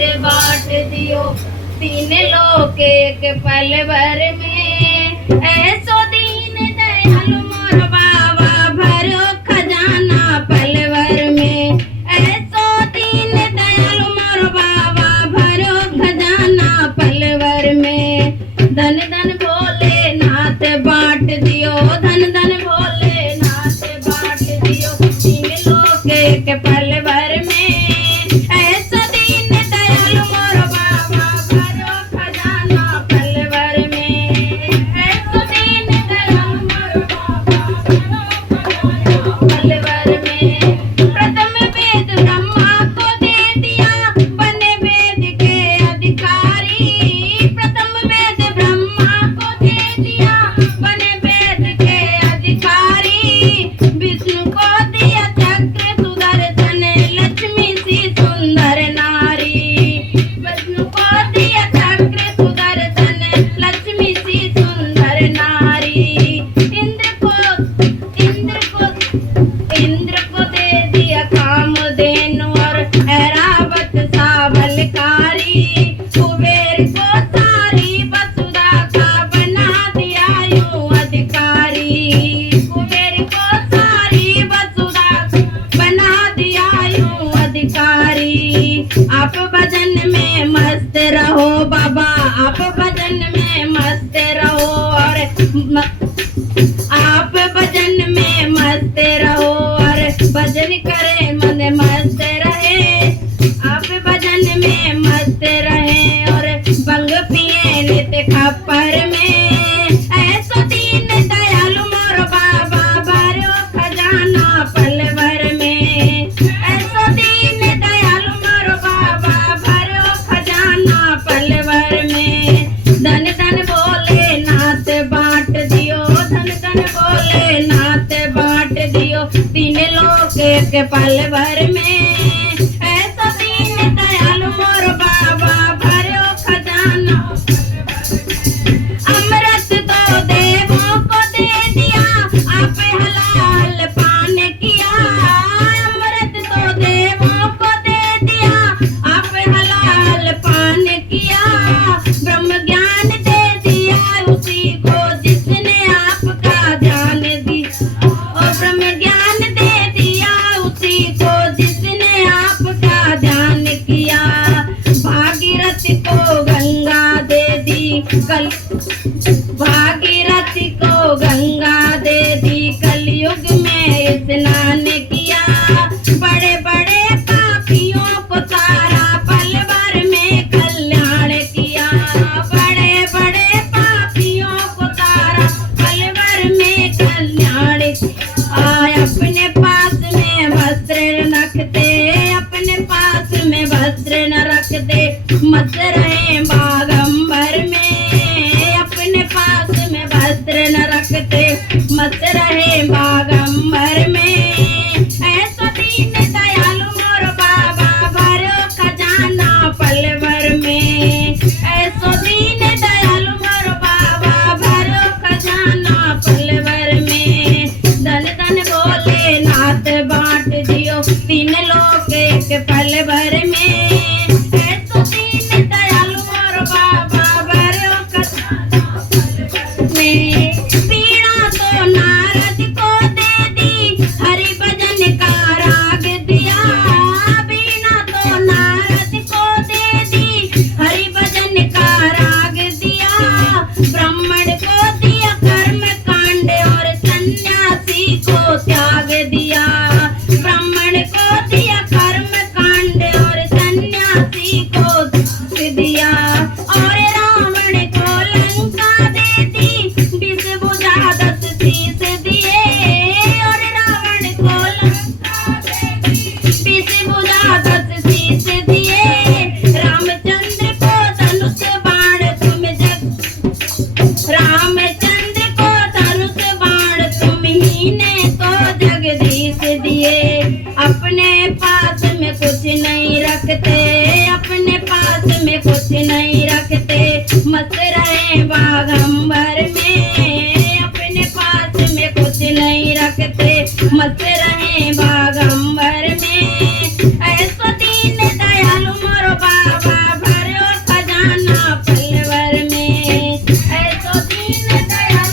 नाते बांट दियो तीन लोक एक पल भर में। ऐसो दीन दयालु मोर बाबा भरो खजाना पल भर में। ऐसो दीन दयालु मोर बाबा भरो खजाना पल भर में। धन धन भोले नाथ बांट दियो धन धन भोले नाथ बांट दियो तीन लोक एक पल भर में। ऐसा दीन दयालु मोर बाबा भरो खजाना पल भर में। ऐसा दीन दयालु मोर बाबा भरो खजाना पल भर में। प्रथम वेद ब्रह्मा को दे दिया बने वेद के अधिकारी। प्रथम वेद ब्रह्मा को दे दिया बने वेद के अधिकारी। विष्णु को दिया चक्र सुदर्शन लक्ष्मी सी सुंदर नारी। विष्णु को दिया चक्र सुदर्शन लक्ष्मी सी सुंदर नारी। इंद्र को दे दिया कामधेनु और ऐरावत सा बलकारी। कुबेर को सारी वसुधा का बना दिया यूं अधिकारी। कुबेर को सारी वसुधा बना दिया यूं अधिकारी। आप भजन में मस्त रहो बाबा आप भजन में मस्त रहो और आप भजन में मस्त रहो और भजन करे मन मस्त रहे। आप भजन में मस्त रहे और भंग पिए नित खप्पर में। ऐसो दीन दयालु मोर बाबा भरो खजाना पल भर में। ऐसो दीन दयालु मोर बाबा भरो खजाना पल भर में। धन धन भोले नाथ बांट दियो धन धन भोले नाथ बांट दियो तीन लोक एक पल भर में। ऐसा दीन दयालु मोर बाबा भरो खजाना। अमृत तो देवों को दे दिया आप हलाल पान किया। अमृत तो देवों को दे दिया आप हलाल पान किया। ब्रह्म ज्ञान दे दिया उसी को जिसने आपका ध्यान दिया। और ब्रह्म ज्ञान दे दिया उसी को जिसने आपका ध्यान किया। भागीरथी को गंगा दे दी भागीरथी को गंगा दे दी कलयुग में स्नान किया। बड़े बड़े पापियों को तारा पल भर में कल्याण किया। बड़े बड़े पापियों को तारा पल भर में कल्याण किया। अपने पास में वस्त्र न रखते अपने पास में वस्त्र न रखते मत रहे बागंबर में। अपने पास में वस्त्र न रखते मत रहे बागंबर में। ऐसा दीन दयालु मोर बाबा भरो खजाना पल भर में। ऐसा दीन दयालु मोर बाबा भरो खजाना पल भर में। धन धन भोले नाथ बांट दियो तीन लोक एक पल भर में। ऐसा दीन दयालु मोर बाबा भरो खजाना पल भर में। पीड़ा तो नारद को दे दी हरि भजन का राग दिया। पीड़ा तो नारद को दे दी हरि भजन का राग दिया। ब्राह्मण को दिया कर्म कांड और सन्यासी को त्याग दिया। ब्राह्मण को दिया कर्म कांड और दया